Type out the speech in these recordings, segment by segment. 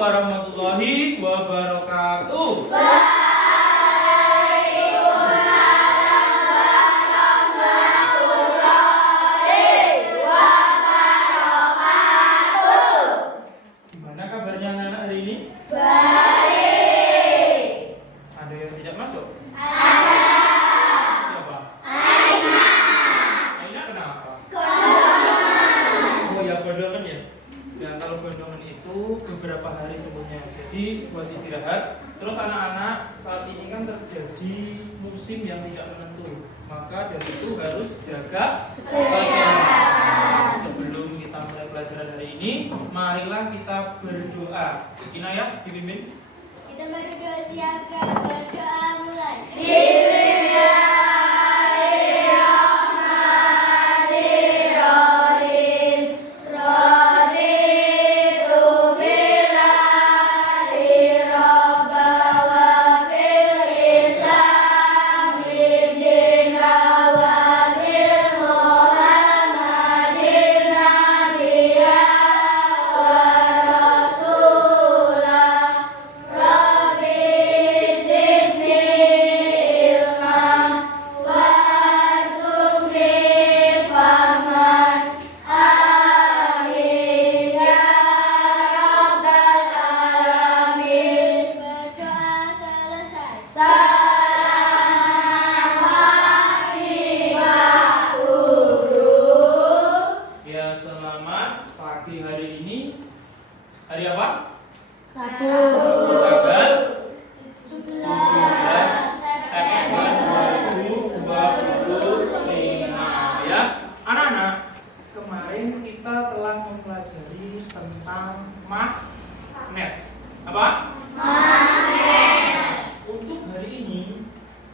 warahmatullahi wabarakatuh. Gimana kabarnya anak-anak hari ini? Baik. Ada yang tidak masuk? Ada. Siapa? Aina. Aina kenapa? Gondongan. Oh ya, gondongan ya. Ya, kalau gondongan itu beberapa hari sebelumnya. Jadi buat istirahat. Terus anak-anak saat ini kan terjadi musim yang tidak menentu. Maka dari itu harus jaga kesehatan. Sebelum kita mulai pelajaran hari ini, marilah kita berdoa. Inayah, dipimpin. Kita berdoa, siapkan, berdoa mulai. Ya, selamat pagi hari ini. Hari apa? Tanggal 17 September 2025 ya. Anak-anak, kemarin kita telah mempelajari tentang magnet. Apa? Untuk hari ini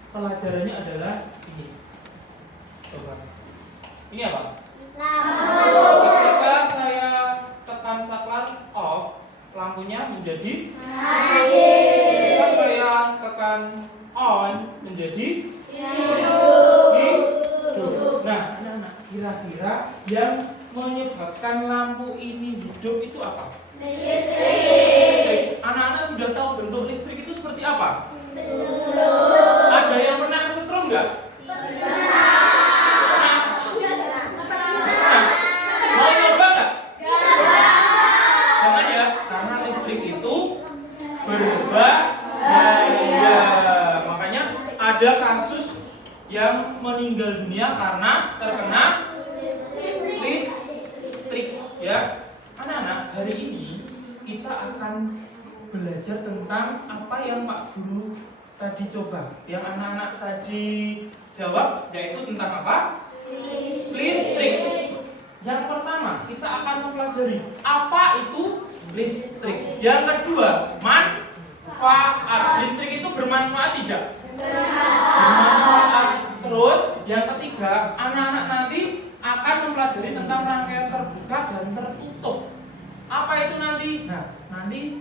pelajarannya adalah ini. Coba. Ini apa? Ketika saya tekan saklar off, lampunya menjadi ketika saya tekan on menjadi hidup. Nah, anak-anak, kira-kira yang menyebabkan lampu ini hidup itu apa? Listrik. Anak-anak sudah tahu bentuk listrik itu seperti apa? Ada yang pernah kesetrum nggak? Mau nyoba nggak? Jangan ya, karena listrik itu berbahaya. Makanya ada kasus yang meninggal dunia karena terkena listrik. Ya, anak-anak, hari ini kita akan belajar tentang apa yang Pak Guru tadi coba. Yang anak-anak tadi jawab, yaitu tentang apa? Listrik. Yang pertama, kita akan mempelajari apa itu listrik. Yang kedua, manfaat. Listrik itu bermanfaat tidak? Bermanfaat. Terus, yang ketiga, anak-anak nanti akan mempelajari tentang rangkaian terbuka dan tertutup. Apa itu nanti? Nah, nanti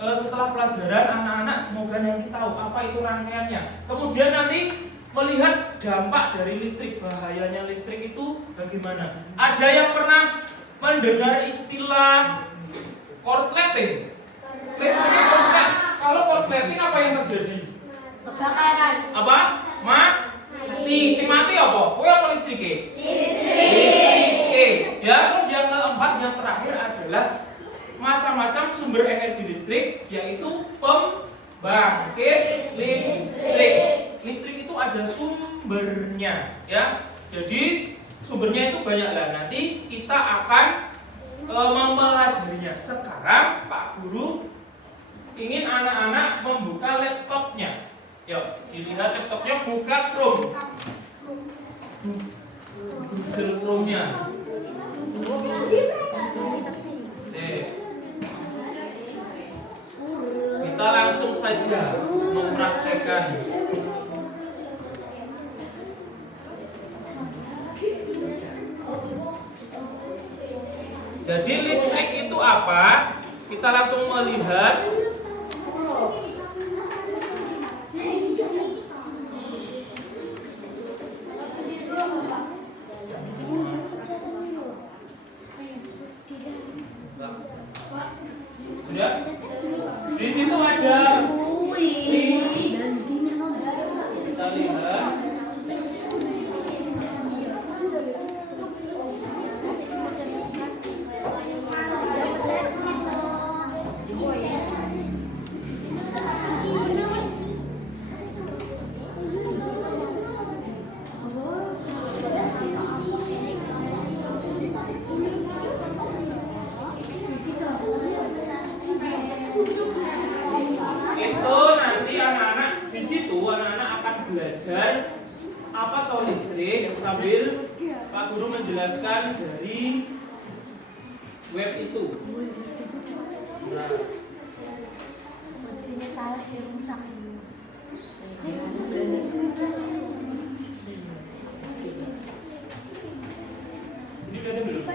setelah pelajaran anak-anak semoga nanti tahu apa itu rangkaiannya. Kemudian nanti melihat dampak dari listrik, bahayanya listrik itu bagaimana. Ada yang pernah mendengar istilah korsleting? Listrik korslet. Kalau korsleting apa yang terjadi? Kebakaran. Apa? Mati. Si mati apa? Kowe apa listrik? Listrik. Ya, terus yang keempat, yang terakhir adalah macam-macam sumber energi listrik, yaitu pembangkit listrik. Listrik itu ada sumbernya, ya. Jadi sumbernya itu banyak lah. Nanti kita akan mempelajarinya. Sekarang Pak Guru ingin anak-anak membuka laptopnya. Yuk, dilihat laptopnya, buka Chrome. Google Chrome-nya. Kita langsung saja mempraktekkan. Jadi listrik itu apa? Kita langsung melihat. Sudah Sudah? Di situ ada link. Kita lihat. Itu nanti anak-anak di situ anak-anak akan belajar apa toh listrik sambil Pak Guru menjelaskan dari web itu. Nah, salah yang rusak. ini udah ada belum?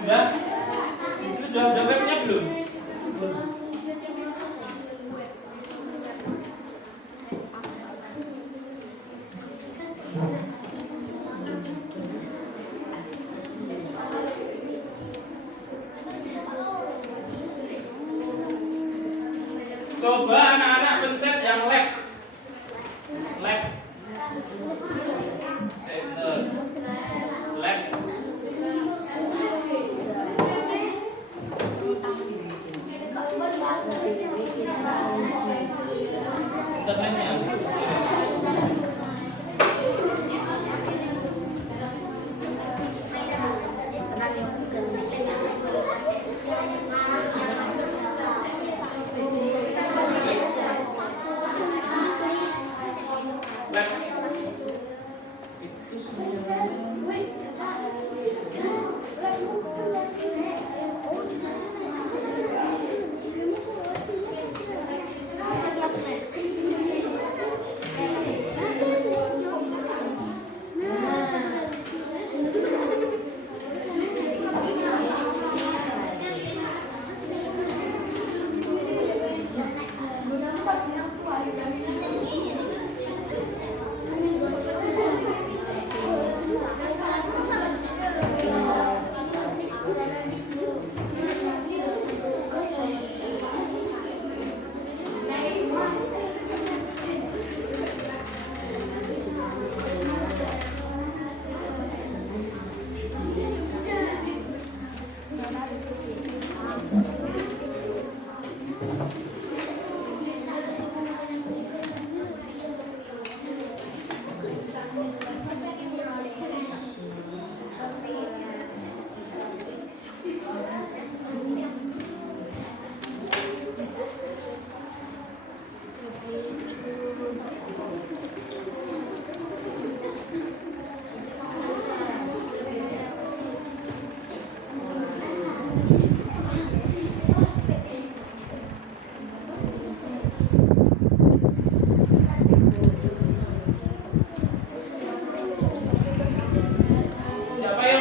Sudah? Di situ udah ada webnya belum? Coba anak-anak pencet yang lab. Lab. Enter. Lab.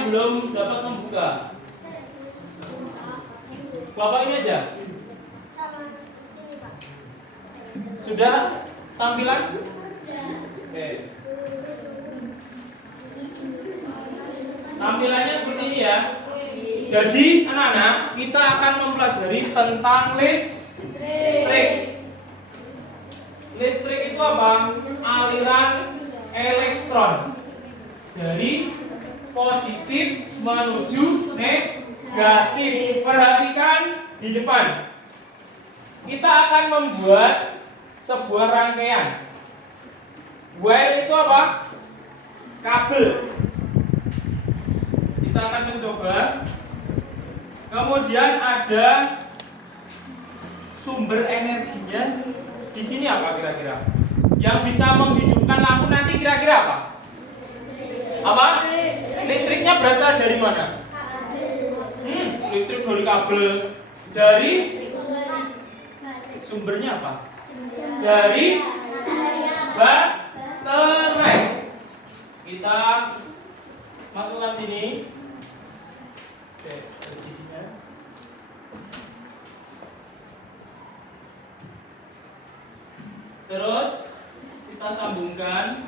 belum dapat membuka? Bapak ini aja. Sudah tampilan? Oke. Tampilannya seperti ini ya. Jadi anak-anak, kita akan mempelajari tentang listrik. Listrik itu apa? Aliran elektron dari positif menuju negatif. Perhatikan di depan. Kita akan membuat sebuah rangkaian. Wire itu apa? Kabel. Kita akan mencoba. Kemudian ada sumber energinya. Di sini apa kira-kira? Yang bisa menghidupkan lampu nanti kira-kira apa? Apa? Listriknya berasal dari mana? Listrik dari kabel. Dari sumbernya apa? Dari baterai. Kita masukkan sini. Oke, LCD-nya. Terus kita sambungkan.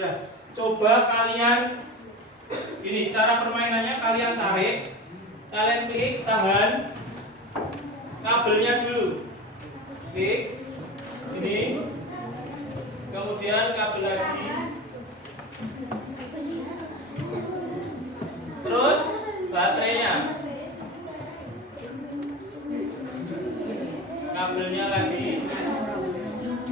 Ya, coba kalian ini cara permainannya, kalian tarik, kalian klik, tahan kabelnya dulu, klik ini, kemudian kabel lagi, terus baterainya, kabelnya lagi.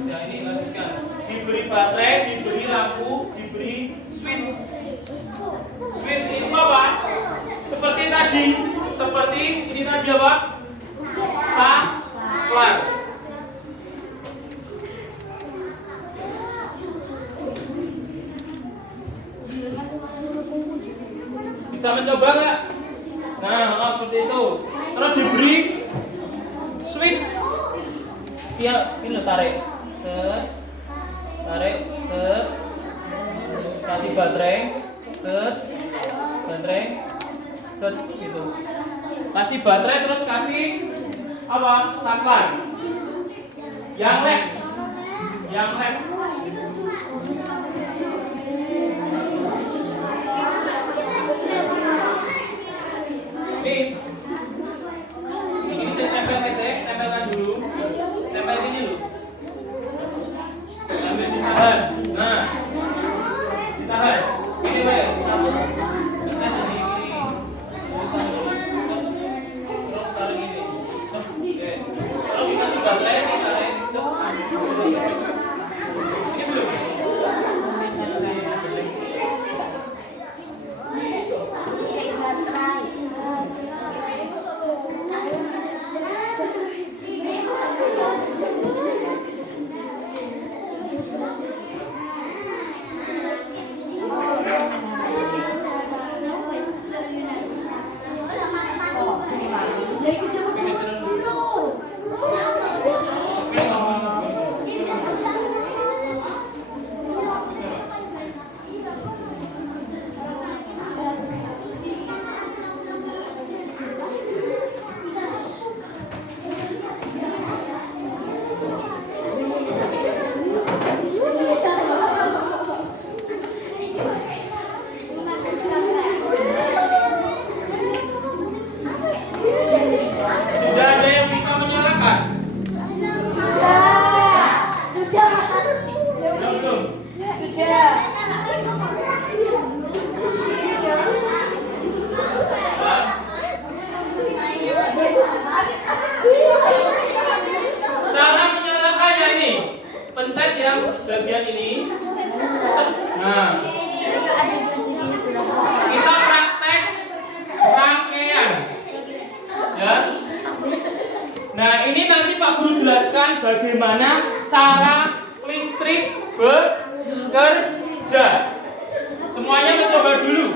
Ya, ini lanjutkan. Diberi baterai, diberi lampu, diberi switch. Switch itu apa? Seperti tadi, seperti ini tadi apa? Saklar. Bisa mencoba nggak? Nah, seperti itu. Terus diberi switch. Dia ini tarik. Tarik, kasih baterai, baterai, gitu. Kasih baterai terus kasih apa? Saklar. Yang led. Ini saya tempelkan dulu. Tempelkan dulu. Sambil ditahan. Nah, ditahan. Ini Pak. Satu. Tekan di sini. Terus tarik ini. Oke. Kalau kita sudah tarik, ditarik. bagaimana cara listrik bekerja. Semuanya mencoba dulu.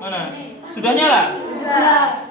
Mana? Sudah nyala? Sudah.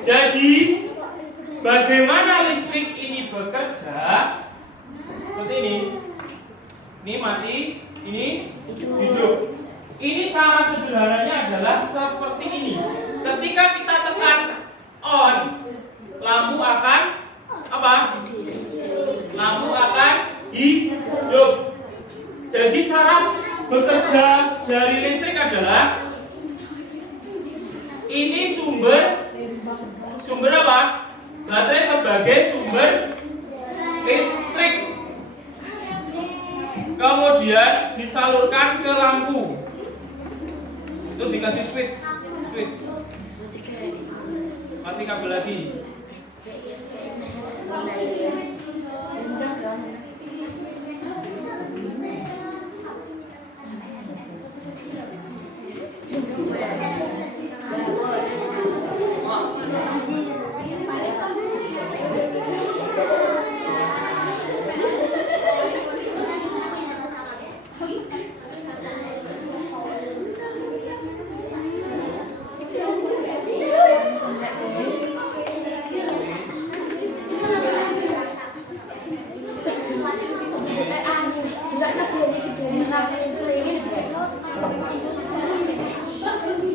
Jadi, bagaimana listrik ini bekerja? Seperti ini. Ini mati, ini hidup. Ini cara sederhananya adalah seperti ini. Ketika kita tekan on, lampu akan apa? Lampu akan hidup. Jadi cara bekerja dari listrik adalah ini sumber apa? Baterai sebagai sumber listrik. Kemudian disalurkan ke lampu. Itu dikasih switch. Masih kabel lagi.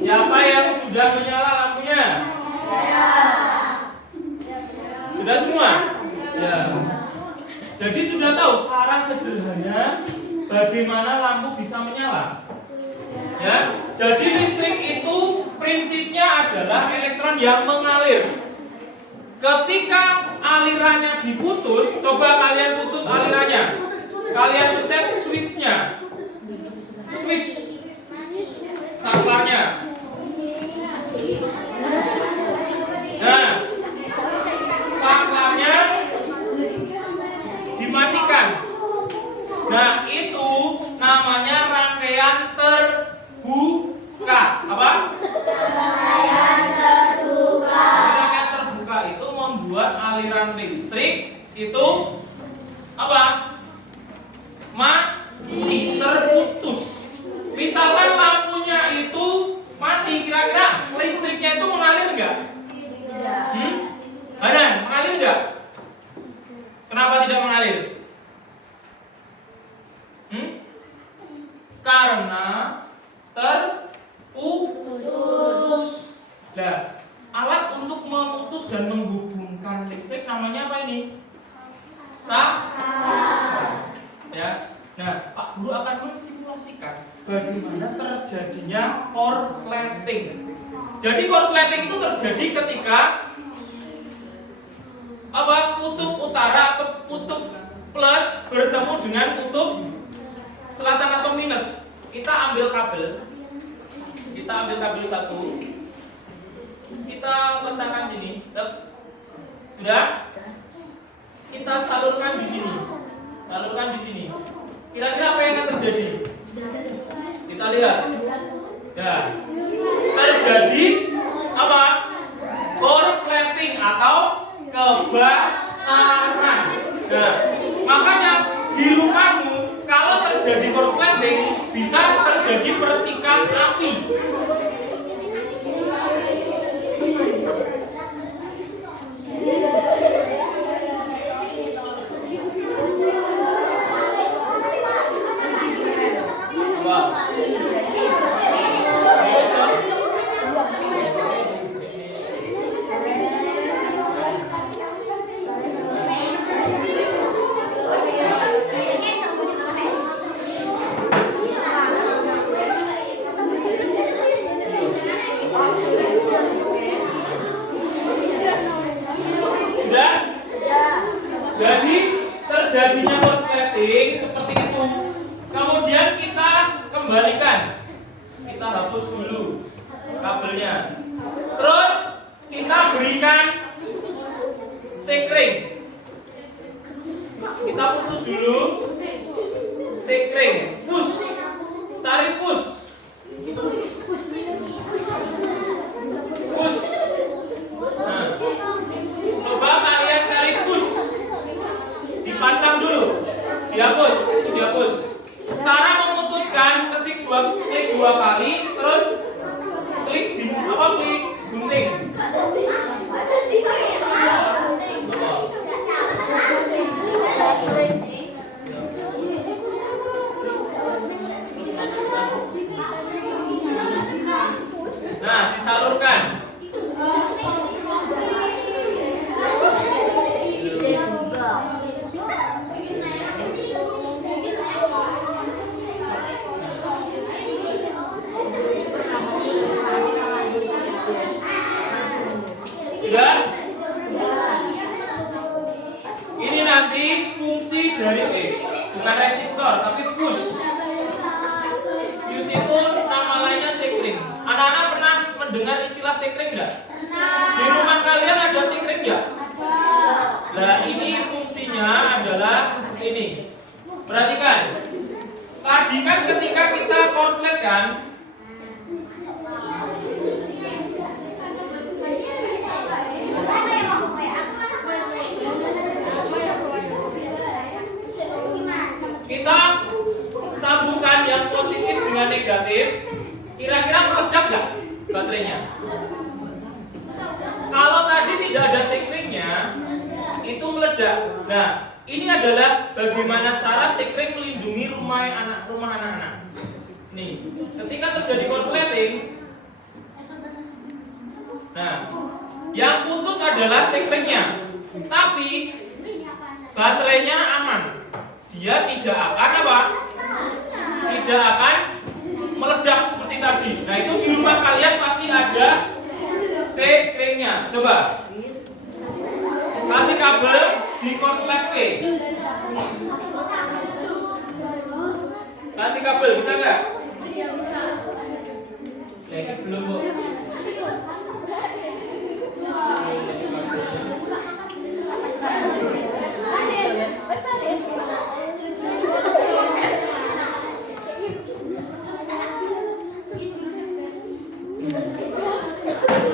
Siapa yang sudah menyala lampunya? Saya. Sudah semua? Ya. Jadi sudah tahu cara sederhana bagaimana lampu bisa menyala. Ya. Jadi listrik itu prinsipnya adalah elektron yang mengalir. Ketika alirannya diputus, coba kalian putus alirannya. Kalian pencet switchnya. Switch saklarnya. Nah, saklarnya dimatikan. Nah, itu namanya rangkaian terbuka. Apa? Rangkaian terbuka. Rangkaian terbuka itu membuat aliran listrik itu apa? Mati, terputus. Misalkan lampunya itu mati, kira-kira listriknya itu mengalir enggak? Hanan, mengalir enggak? Kenapa tidak mengalir? Karena terputus. Nah, alat untuk memutus dan menghubungkan listrik namanya apa ini? Saklar. Ya. Nah, Pak Guru akan mensimulasikan bagaimana terjadinya korsleting. Jadi korsleting itu terjadi ketika apa? Kutub utara atau kutub plus bertemu dengan kutub selatan atau minus. Kita ambil kabel satu. Kita letakkan sini. Sudah? Kita salurkan di sini. Kira-kira apa yang akan terjadi? Kita lihat. Ya. Terjadi apa? Korsleting atau kebakaran. Nah, makanya di rumahmu kalau terjadi korsleting bisa terjadi percikan api. Jadi terjadinya korsleting seperti itu. Kemudian kita kembalikan. Kita hapus dulu kabelnya. Terus kita berikan sekring. Kita putus dulu sekring. Fus. Cari fus. Fus. Nah, coba kalian cari fus. Dipasang dulu. Dihapus, dihapus. Cara memutuskan klik dua kali, terus klik gunting. Nah, disalurkan. Sudah? Ini nanti fungsi dari bukan resistor tapi fuse. Fuse itu nama lainnya sekring. Anak-anak pernah mendengar istilah sekring enggak? Di rumah kalian ada sekring enggak? Nah, ini fungsinya adalah seperti ini. Perhatikan. Tadi kan ketika kita konslet kan, kita sambungkan yang positif dengan negatif, kira-kira meledak nggak baterainya? Kalau tadi tidak ada sekringnya, itu meledak. Nah, ini adalah bagaimana cara sekring melindungi rumah anak-anak. Nih, ketika terjadi korsleting, nah, yang putus adalah sekringnya, tapi baterainya aman. Dia tidak akan apa? Tidak akan meledak seperti tadi. Nah, itu di rumah kalian pasti ada sekringnya. Coba kasih kabel di korslet P. Kasih kabel bisa nggak? Ya, ini belum, Bu.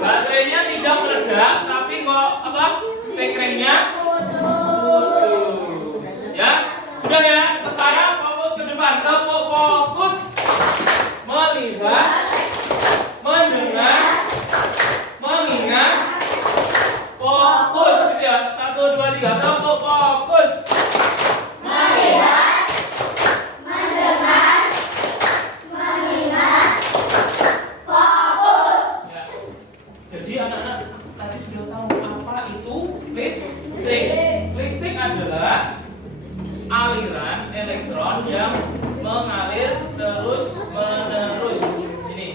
Baterainya tidak meledak, tapi kok apa? Sekringnya putus. Ya, sudah ya. Sekarang fokus ke depan. Fokus melihat, mendengar, mengingat. Fokus ya. 1, 2, 3. Fokus. Melihat, mendengar, mengingat, fokus. Ya. Jadi anak-anak tadi sudah tahu apa itu listrik. Listrik adalah aliran elektron yang mengalir terus-menerus. Ini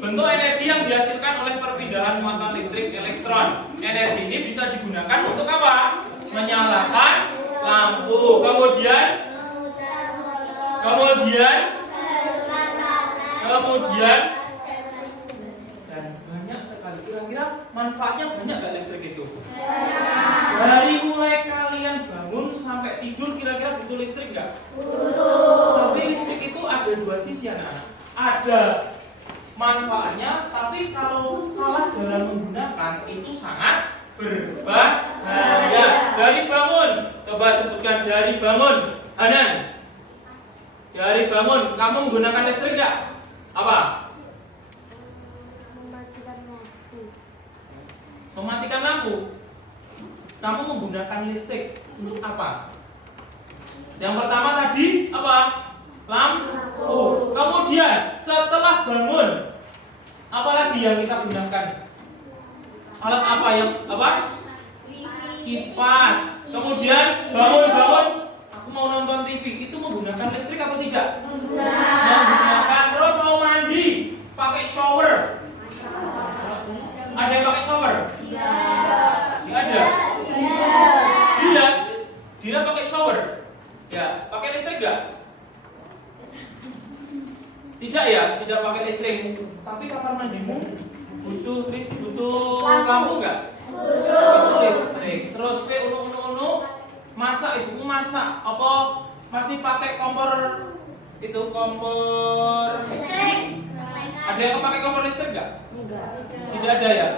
bentuk energi yang dihasilkan oleh perpindahan muatan listrik elektron. Energi ini bisa digunakan untuk apa? Menyalakan lampu. Kemudian dan banyak sekali. Kira-kira manfaatnya banyak gak listrik itu? Dari mulai kalian bangun sampai tidur, kira-kira butuh listrik gak? Butuh. Tapi listrik itu ada dua sisi, anak. Ada manfaatnya, tapi kalau salah dalam menggunakan itu sangat berbahaya. Dari bangun, coba sebutkan dari bangun. Hanan, dari bangun, kamu menggunakan listrik gak? Apa? Mematikan lampu. Kamu menggunakan listrik untuk apa? Yang pertama tadi apa? Lampu. Kemudian setelah bangun, apa lagi yang kita gunakan? Alat apa yang apa? Kipas. Kemudian bangun-bangun, aku mau nonton TV, itu menggunakan listrik atau tidak? Menggunakan. Terus mau mandi, pakai shower. Ada yang pakai shower? Tidak ada. Tidak. Dina pakai shower? Ya, pakai listrik nggak? Tidak ya, tidak pakai listrik. Tapi kamar mandimu butuh listrik, butuh lampu nggak? Butuh listrik. Terus ke unu masak, ibuku masak. Apa masih pakai kompor itu kompor? Ada yang pakai kompor listrik nggak? Tidak ada ya.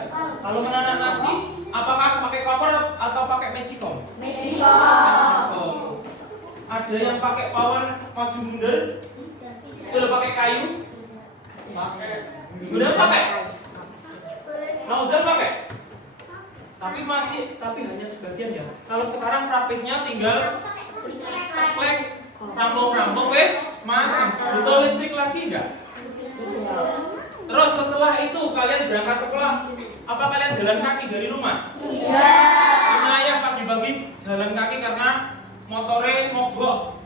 Kalau menanak nasi, apakah pakai kompor atau pakai magicom? Magicom. Ada yang pakai pawon maju mundur? Itu udah pakai kayu? Pakai. Sudah pakai? Nauzal pakai? Tapi hanya sebagian ya. Kalau sekarang praktisnya tinggal ceklek, rampung wes, mantap. Butuh listrik lagi enggak? Terus setelah itu kalian berangkat sekolah, apa kalian jalan kaki dari rumah? Iya. Karena ayah pagi-pagi jalan kaki karena motornya mogok.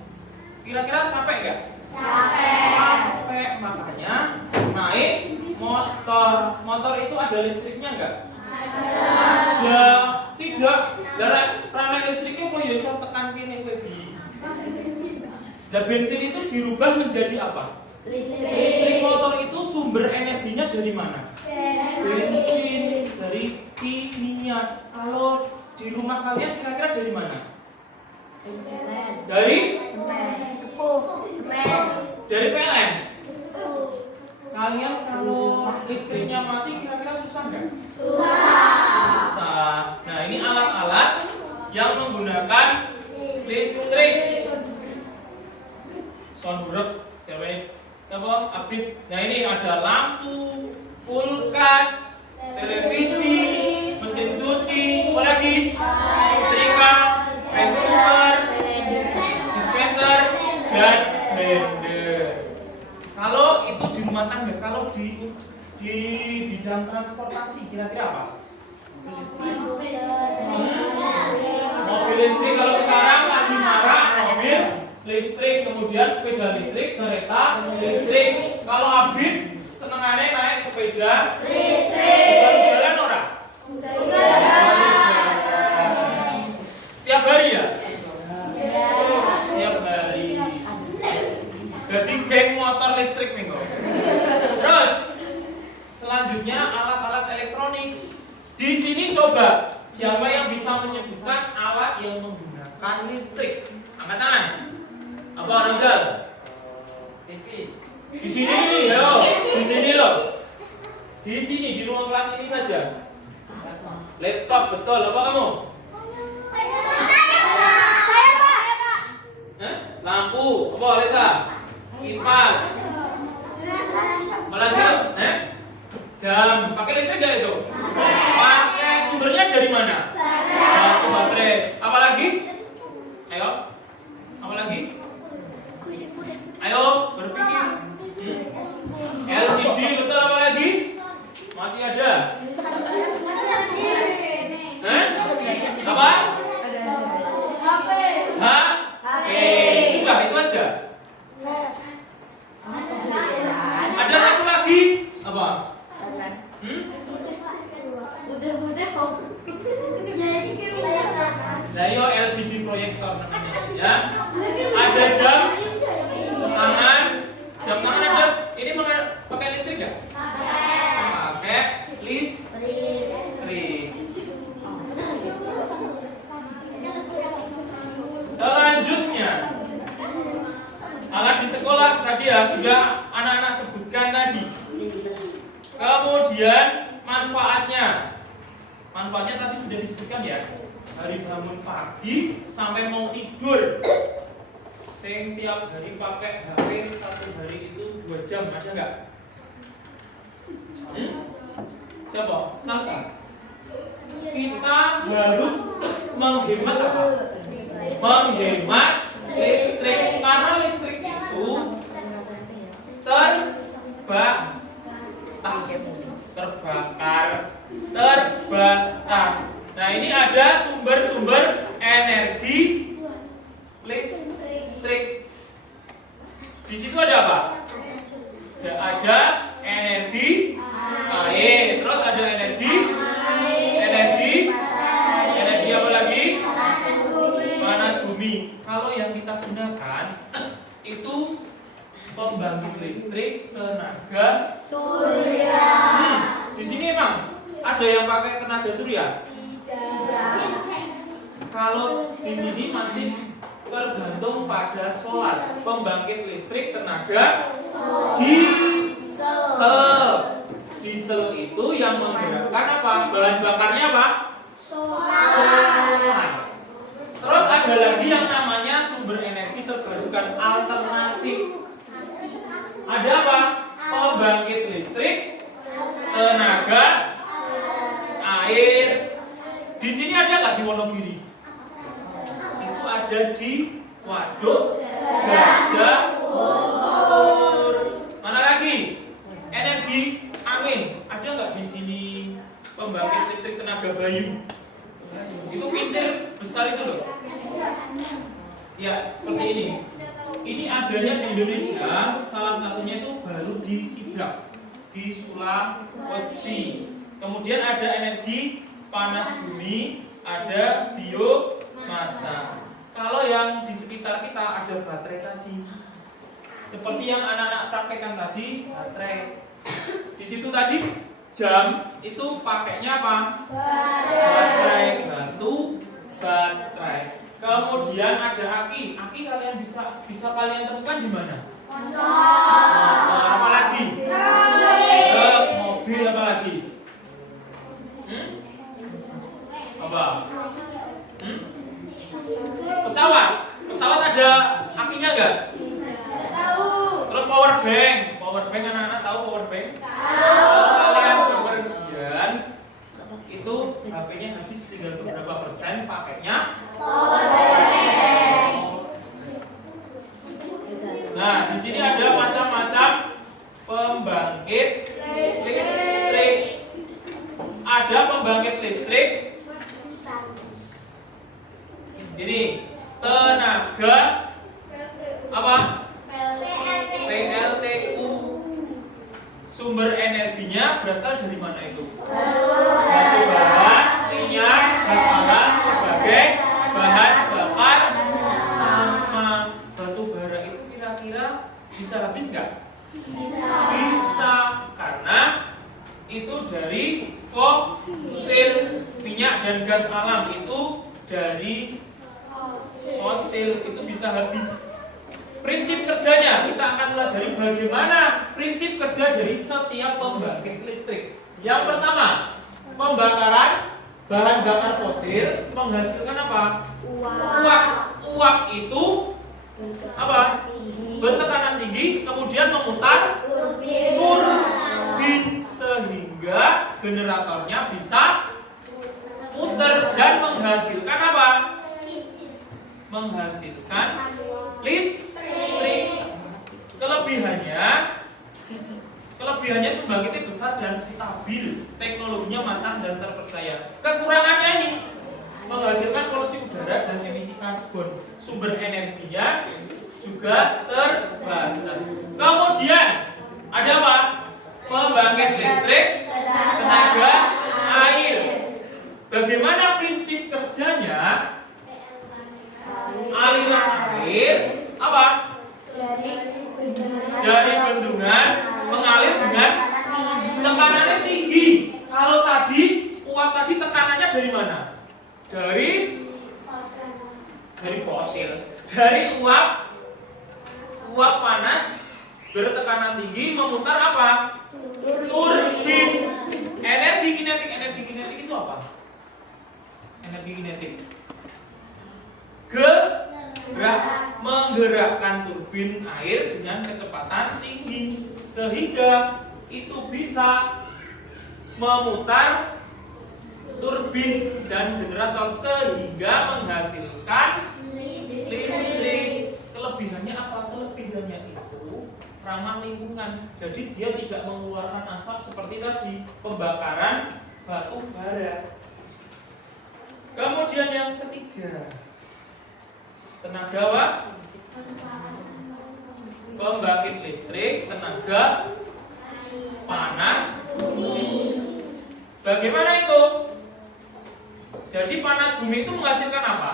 Kira-kira capek enggak? Capek, makanya naik motor. Motor itu ada listriknya enggak? Ada. Tidak. Rana listriknya kok ya iso tekan kene kowe. Dan bensin itu dirubah menjadi apa? Listrik motor itu sumber energinya dari mana? Bensin, dari kimia. Kalau di rumah kalian kira-kira dari mana? Dari PLN. Kalian kalau listriknya mati kira-kira susah nggak? Susah. Nah ini alat-alat yang menggunakan listrik. Sound buruk siapa ini? Apa? Abid. Nah ini ada lampu, kulkas, televisi, mesin cuci, apa lagi? Setrika, rice cooker, dispenser, dan blender. Kalau itu di rumah tangga, kalau di bidang transportasi kira-kira apa? Mobil listrik kalau sekarang lagi marak mobil listrik, kemudian sepeda listrik, kereta listrik. Kalau Abid senengannya naik sepeda listrik. Ugal-ugalan ora? Tiap hari ya? Tiap hari. Jadi geng motor listrik nih kok. Terus selanjutnya alat-alat elektronik. Di sini coba siapa yang bisa menyebutkan alat yang menggunakan listrik? Angkat tangan. Apa Rizal? TV. Di sini, yo. Di sini loh. Di sini di ruang kelas ini saja. Laptop betul apa kamu? Saya Pak. Lampu, apa Lesa? Kipas. Apa lagi? Jam. Pakai listrik enggak itu? Pakai. Sumbernya dari mana? Batu baterai. Apa lagi? Ayo. Apa lagi? Ayo berpikir. LCD betul apa lagi? Masih ada? Apa? HP. Sudah itu aja. Ada satu lagi apa? Nah, yo LCD proyektor namanya ya. Ada jam tangan. Jam tangan ada. Ini pakai listrik ya? Pakai listrik. Selanjutnya alat di sekolah tadi ya sudah anak-anak sebutkan tadi. Kemudian manfaatnya tadi sudah disebutkan ya. Dari bangun pagi sampai mau tidur. Sing tiap hari pakai HP satu hari itu 2 jam ada nggak? Siapa? Salsa. Kita harus menghemat apa? Menghemat listrik karena listrik itu terbatas. Nah ini ada sumber-sumber energi listrik. Di situ ada apa? Ada energi air, terus ada energi apa lagi? Panas bumi. kalau yang kita gunakan itu pembangkit listrik tenaga surya. Di sini emang ada yang pakai tenaga surya? Kalau di sini masih tergantung pada solar. Pembangkit listrik tenaga diesel. Diesel itu yang menggerakkan apa? Bahan bakarnya apa? Solar. Terus ada lagi yang namanya sumber energi terbarukan alternatif. Ada apa? Pembangkit listrik tenaga air. Di sini ada nggak di Wonogiri? Itu ada di Waduk Gajah Bogor. Mana lagi? Energi angin. Ada nggak di sini pembangkit listrik tenaga Bayu? Itu kincir besar itu loh. Ya, seperti ini. Ini adanya di Indonesia, salah satunya itu baru di Sidak, di Sulawesi. Kemudian ada energi panas bumi, ada biomasa. Kalau yang di sekitar kita ada baterai tadi. Seperti yang anak-anak praktekkan tadi, baterai. Di situ tadi jam itu pakainya apa? Baterai, batu, baterai. Kemudian ada aki. Aki kalian bisa kalian temukan di mana? Motor. Apa lagi? Mobil apa lagi? Apa? Pesawat. Pesawat ada akinya enggak? Terus power bank. Power bank anak-anak tahu power bank? Kalau kalian bepergian itu HP-nya habis tinggal beberapa persen pakainya Nah, di sini ada macam-macam pembangkit listrik. Ada pembangkit listrik ini tenaga apa? PLTU. Sumber energinya berasal dari mana itu? Batu bara, minyak, gas alam sebagai bahan bakar utama. Batu bara itu kira-kira bisa habis nggak? Bisa, karena itu dari fosil. Minyak dan gas alam itu dari fosil, itu bisa habis. Prinsip kerjanya kita akan pelajari bagaimana prinsip kerja dari setiap pembangkit listrik. Yang pertama, pembakaran bahan bakar fosil menghasilkan apa? Uap. Uap itu apa? Bertekanan tinggi, kemudian memutar turbin sehingga generatornya bisa muter dan menghasilkan apa? Menghasilkan listrik. Kelebihannya pembangkitnya besar dan stabil, teknologinya matang dan terpercaya. Kekurangannya ini menghasilkan polusi udara dan emisi karbon. Sumber energinya juga terbatas. Kemudian ada apa? Pembangkit listrik tenaga air. Bagaimana prinsip kerjanya? Aliran air apa? Dari bendungan mengalir dengan tekanannya tinggi. Kalau tadi uap tadi tekanannya dari mana? Dari fosil. Dari uap panas bertekanan tinggi memutar apa? Turbin. Energi kinetik itu apa? Energi kinetik menggerakkan turbin air dengan kecepatan tinggi sehingga itu bisa memutar turbin dan generator sehingga menghasilkan listrik. Kelebihannya apa? Kelebihannya itu ramah lingkungan. Jadi dia tidak mengeluarkan asap seperti tadi pembakaran batu bara. Kemudian yang ketiga, tenaga apa? Pembangkit listrik tenaga panas bumi. Bagaimana itu? Jadi panas bumi itu menghasilkan apa?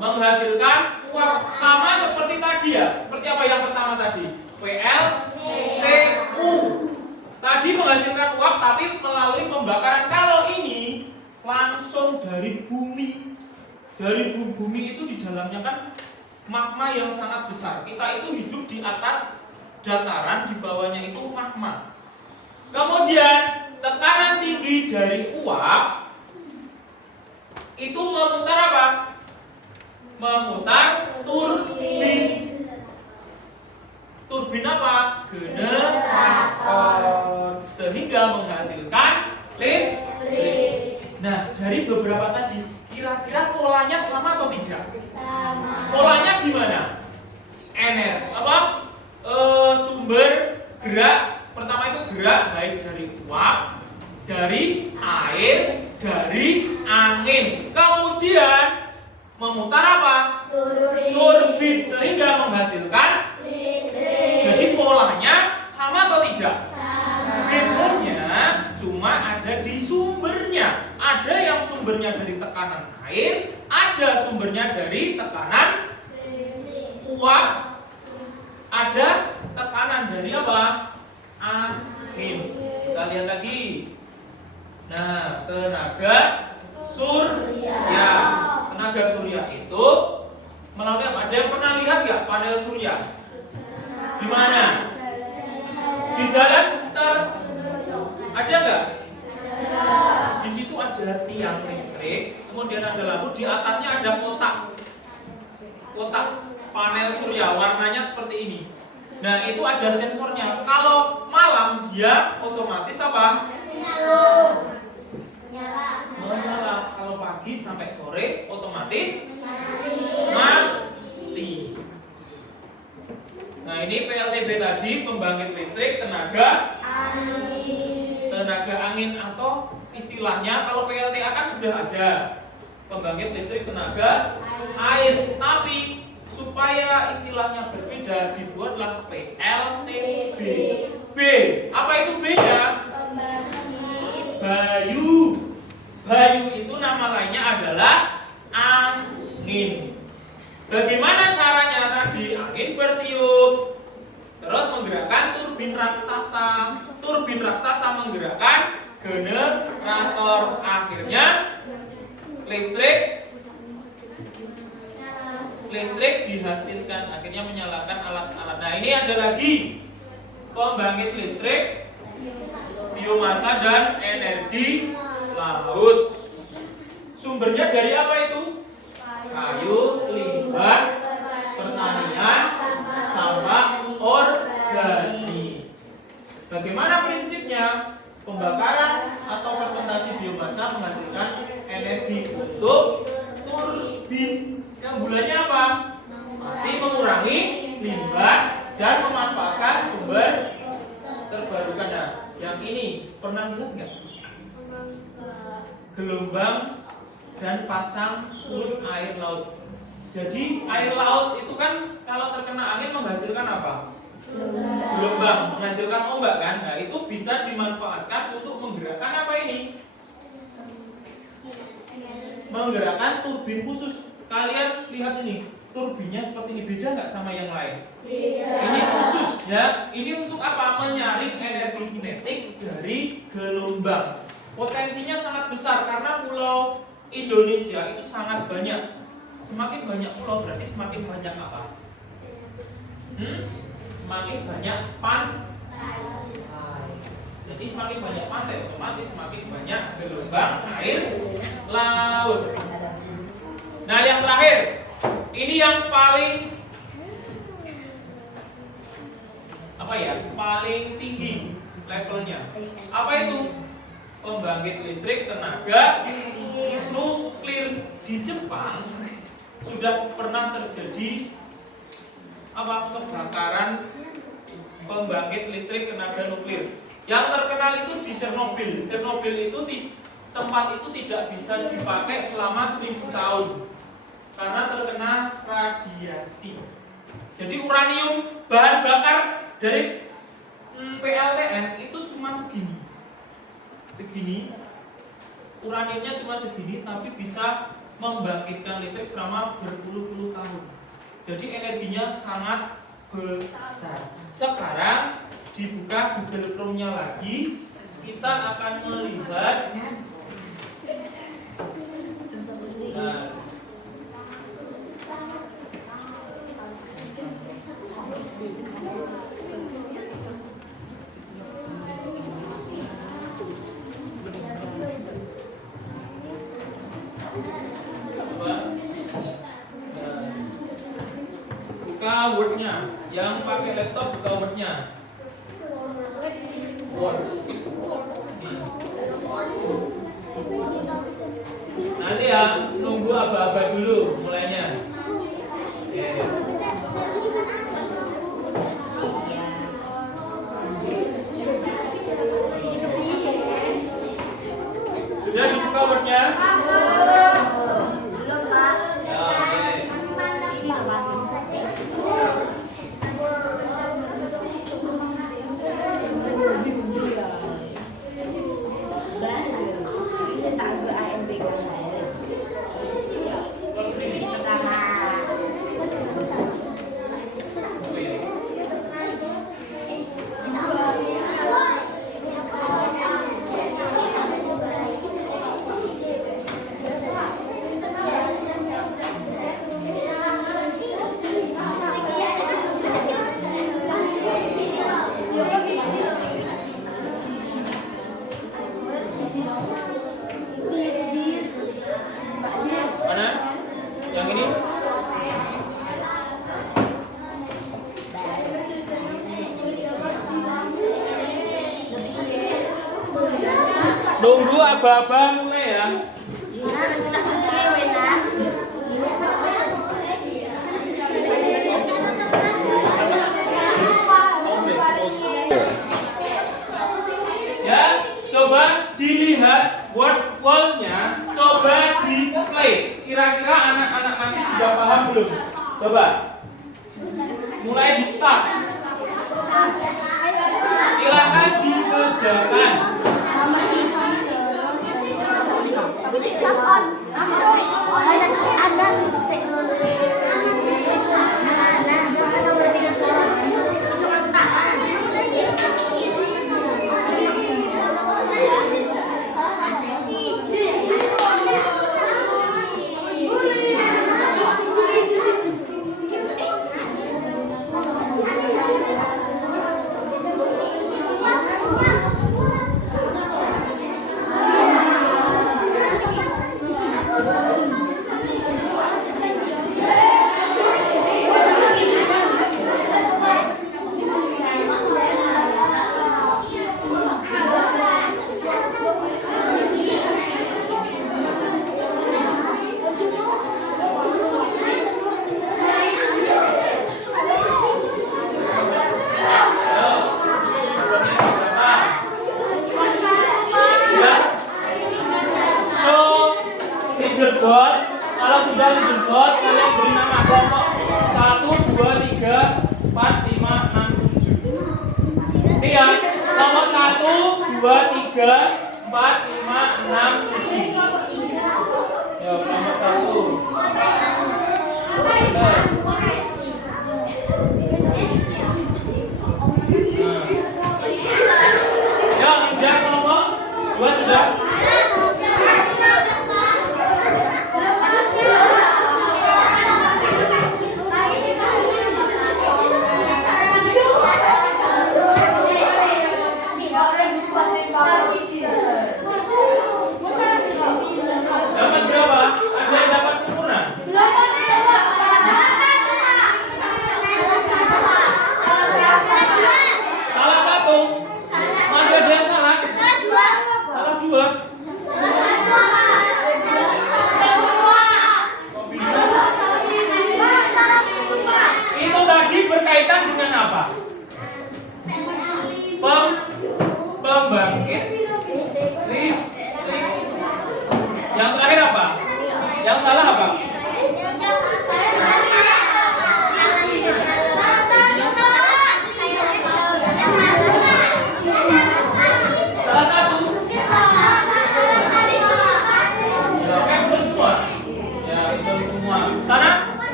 menghasilkan uap. Sama seperti tadi ya. Seperti apa yang pertama tadi? PLTU. Tadi menghasilkan uap tapi melalui pembakaran. Kalau ini langsung dari bumi. Dari bumi itu di dalamnya kan magma yang sangat besar. Kita itu hidup di atas dataran, di bawahnya itu magma. Kemudian tekanan tinggi dari uap itu memutar apa? Memutar turbin. Turbin apa? Generator. Sehingga menghasilkan listrik. Nah, dari beberapa tadi, kira-kira polanya sama atau tidak? Sama. Polanya gimana? Sumber gerak pertama itu gerak baik dari uap, dari air, dari angin. Kemudian memutar apa? Turbin sehingga menghasilkan listrik. Jadi polanya sama atau tidak? Sama. Bedanya cuma ada di sumbernya. Ada yang sumbernya dari tekanan air, ada sumbernya dari tekanan uap, ada tekanan dari apa? Angin. Kita lihat lagi. Nah, tenaga surya. Tenaga surya itu melalui apa? Ada yang pernah lihat nggak panel surya? Di mana? Di jalan ada nggak? Di situ ada tiang listrik, kemudian ada lampu, di atasnya ada kotak. Kotak panel surya warnanya seperti ini. Nah, itu ada sensornya. Kalau malam dia otomatis apa? Menyala. Kalau pagi sampai sore otomatis mati. Nah, ini PLTB tadi pembangkit listrik tenaga angin atau istilahnya kalau PLTA kan sudah ada pembangkit listrik tenaga air, tapi supaya istilahnya berbeda dibuatlah PLTB. B. Apa itu B-nya? Bayu. Bayu itu nama lainnya adalah angin. Bagaimana caranya tadi? Angin bertiup, terus menggerakkan turbin raksasa. Turbin raksasa menggerakkan generator. Akhirnya listrik dihasilkan. Akhirnya menyalakan alat-alat. Nah, ini ada lagi pembangkit listrik biomasa dan energi laut. Sumbernya dari apa itu? Kayu, limbah, pertanian, sampah organik. Bagaimana prinsipnya? Pembakaran atau fermentasi biomasa menghasilkan energi untuk turbin. Yang gunanya apa? Pasti mengurangi limbah dan memanfaatkan sumber terbarukan. Nah, yang ini pernah lihat nggak? Gelombang dan pasang surut air laut. Jadi air laut itu kan kalau terkena angin menghasilkan apa? Gelombang, menghasilkan ombak kan? Nah, itu bisa dimanfaatkan untuk menggerakkan apa ini? Menggerakkan turbin khusus. Kalian lihat ini, turbinnya seperti ini, beda nggak sama yang lain? Beda. Ini khusus ya. Ini untuk apa? Menyaring energi kinetik dari gelombang. Potensinya sangat besar karena pulau Indonesia itu sangat banyak. Semakin banyak pulau berarti semakin banyak apa? Semakin banyak pantai. Jadi semakin banyak pantai otomatis semakin banyak gelombang air laut. Nah, yang terakhir, ini yang paling paling tinggi levelnya. Apa itu? Pembangkit listrik tenaga nuklir. Di Jepang sudah pernah terjadi kebakaran pembangkit listrik tenaga nuklir. Yang terkenal itu di Chernobyl. Chernobyl itu tempat itu tidak bisa dipakai selama 1000 tahun karena terkena radiasi. Jadi uranium bahan bakar dari PLTN itu cuma segini. Uraniumnya cuma segini tapi bisa membangkitkan listrik selama berpuluh-puluh tahun. Jadi energinya sangat besar. Sekarang dibuka Google Chrome-nya lagi, kita akan melihat buka Word-nya. Yang pakai laptop buka Word-nya. Word. Nanti ya, nunggu aba-aba dulu mulainya. Sudah dibuka Word-nya? Belum, Pak. Ya, oke. Ini apa? Bisa tahu ANBK pertama. Mana? Yang ini? Nunggu aba-aba mulai ya. Ya, coba dilihat word-nya, coba di play. Kira-kira anak-anak nanti sudah paham belum? Coba. Mulai di start. Silakan dikerjakan. Leaderboard, kalau sudah leaderboard kalian beri nama kelompok 1, 2, 3, 4, 5, 6, 7. Ini ya, kelompok 1, 2, 3, 4, 5, 6, 7. Ya, kelompok 1. Ya, sudah kelompok 2 sudah. Dapat berapa? Ada yang dapat sempurna?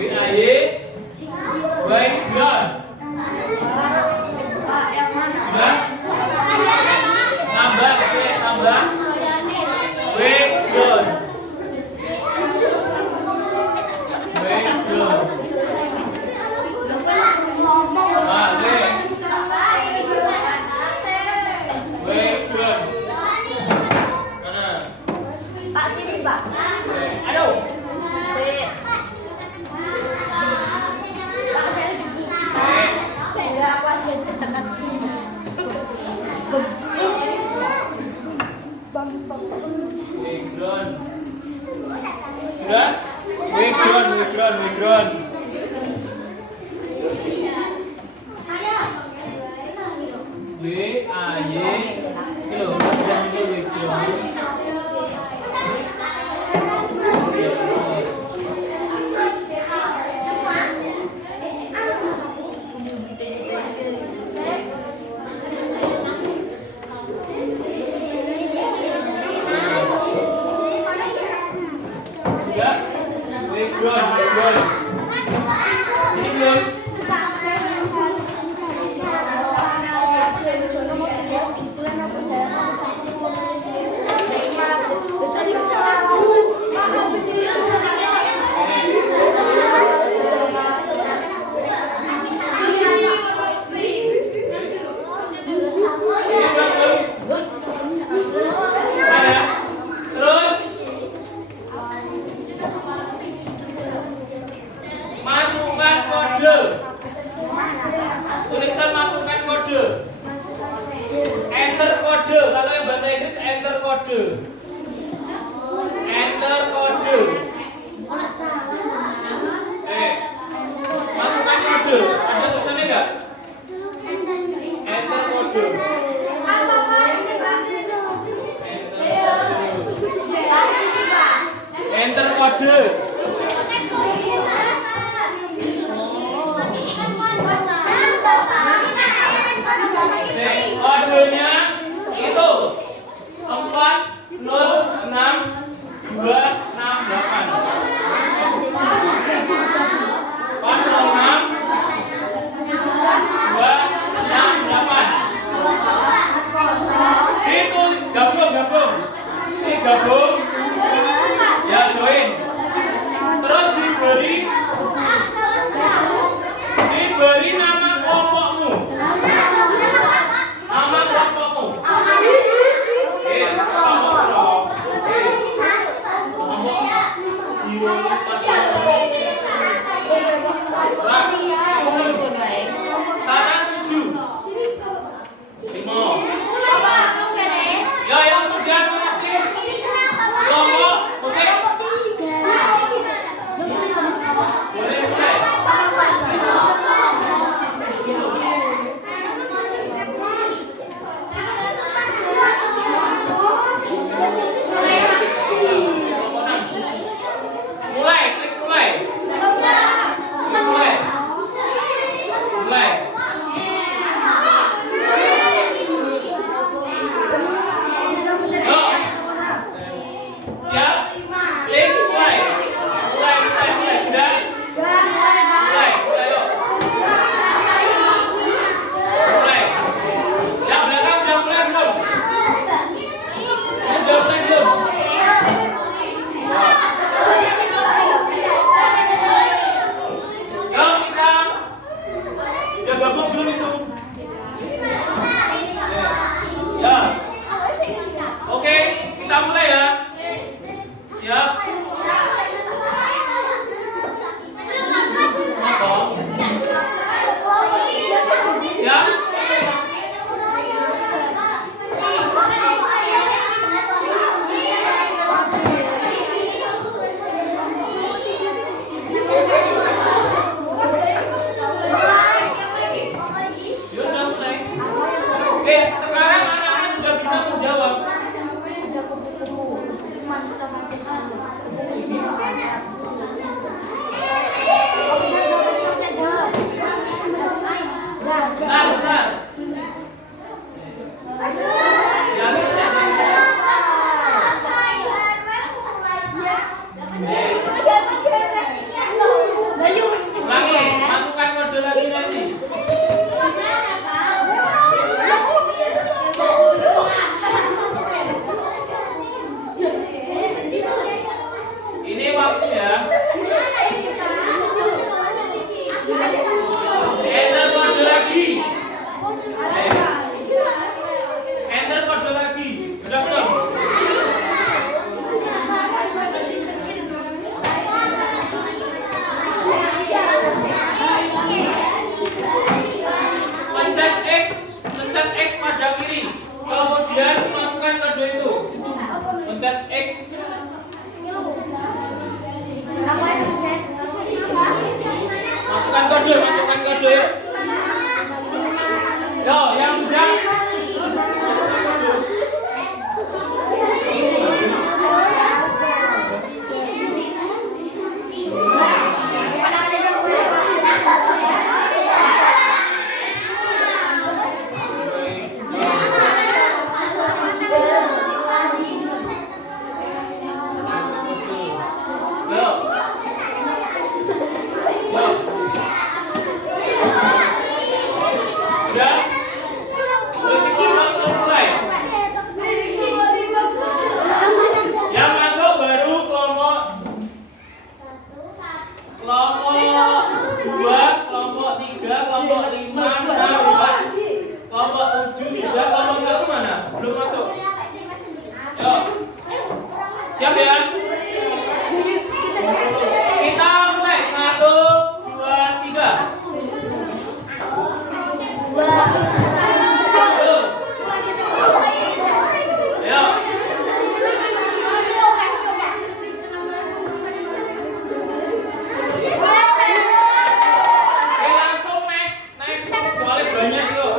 W-A-Y. Background. Sudah? Tambah, oke, tambah. Background. Background. Balik. Background. Mana? Pak sini, Pak. Aduh. Background. Sudah? Background. W-A-Y. Itu loh, jangan mikir background. Sudah? Background. Ini belum. Terus masukkan kode. Tulisan masukkan kode. Enter kode. Kalau yang bahasa Inggris enter kode. Enter kode. Masukkan kode. Ada tulisannya enggak? Enter kode. Enter kode. Kodenya itu 406 268. Itu gabung. Ini gabung. Ya join. Terus diberi nama kelompokmu. Nama kelompokmu. Sana 7. 5. Ya yang sudah mengerti kelompok musik. Boleh mulai. Klik mulai. Yo, yang sudah. Siap ya? Kita mulai 1, 2, 3. Ayo. Oke, langsung next. Soalnya banyak yuk.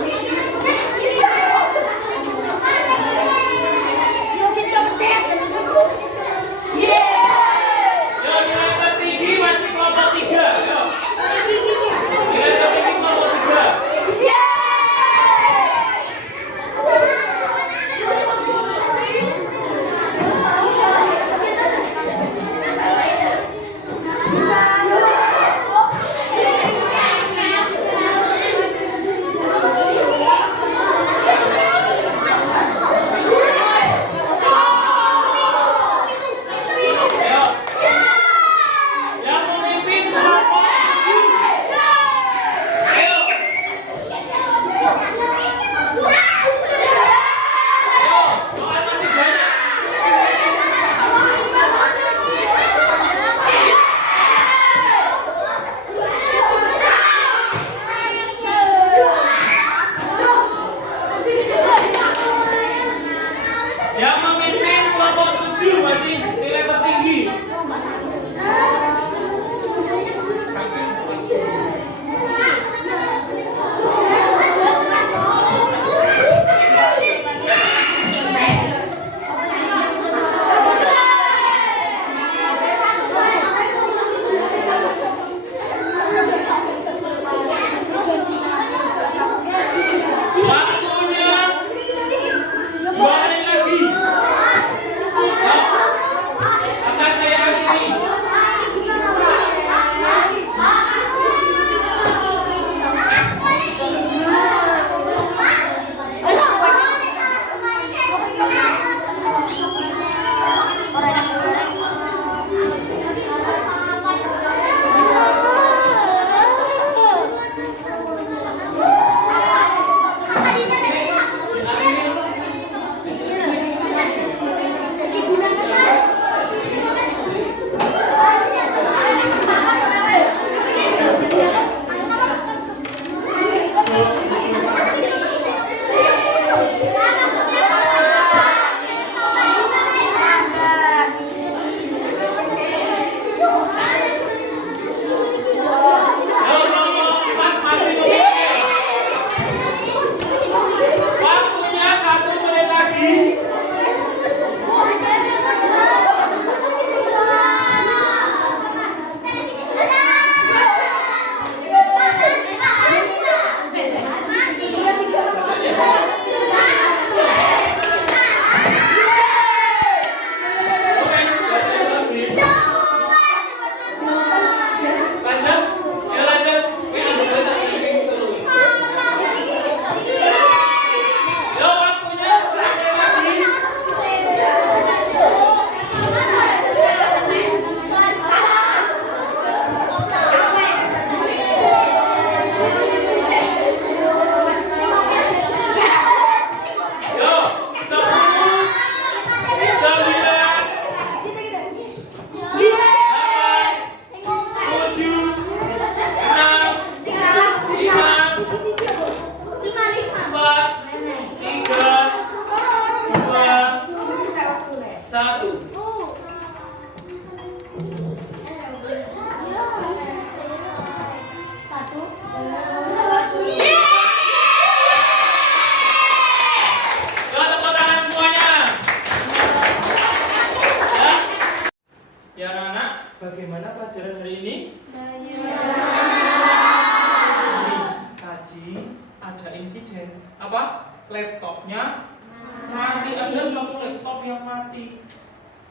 Yang memimpin kelompok 7 masih nilai tertinggi. Satu. ini? Tadi ada insiden. Apa? Laptopnya mati. Ada suatu laptop yang mati.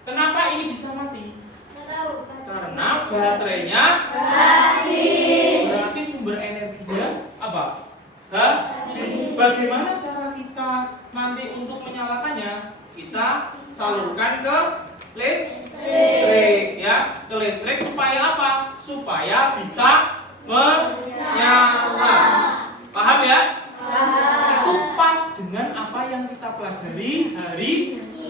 Kenapa ini bisa mati? Karena baterainya habis. Berarti sumber energinya apa? Habis. Bagaimana cara kita nanti untuk menyalakannya? Kita salurkan ke listrik, ya, ke listrik supaya apa? Supaya bisa menyala. Paham ya? Itu pas dengan apa yang kita pelajari hari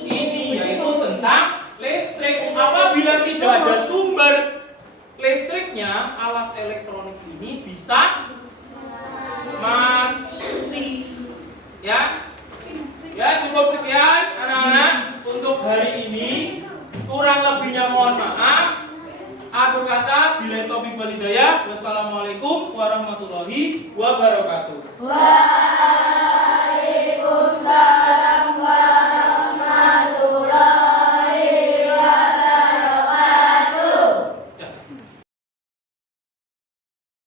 ini, yaitu tentang listrik. Apabila tidak ada sumber listriknya, alat elektronik ini bisa mati. Ya, ya cukup sekian anak-anak untuk hari ini. Kurang lebihnya mohon maaf. Aku kata billahi taufiq wal hidayah. Wassalamualaikum warahmatullahi wabarakatuh.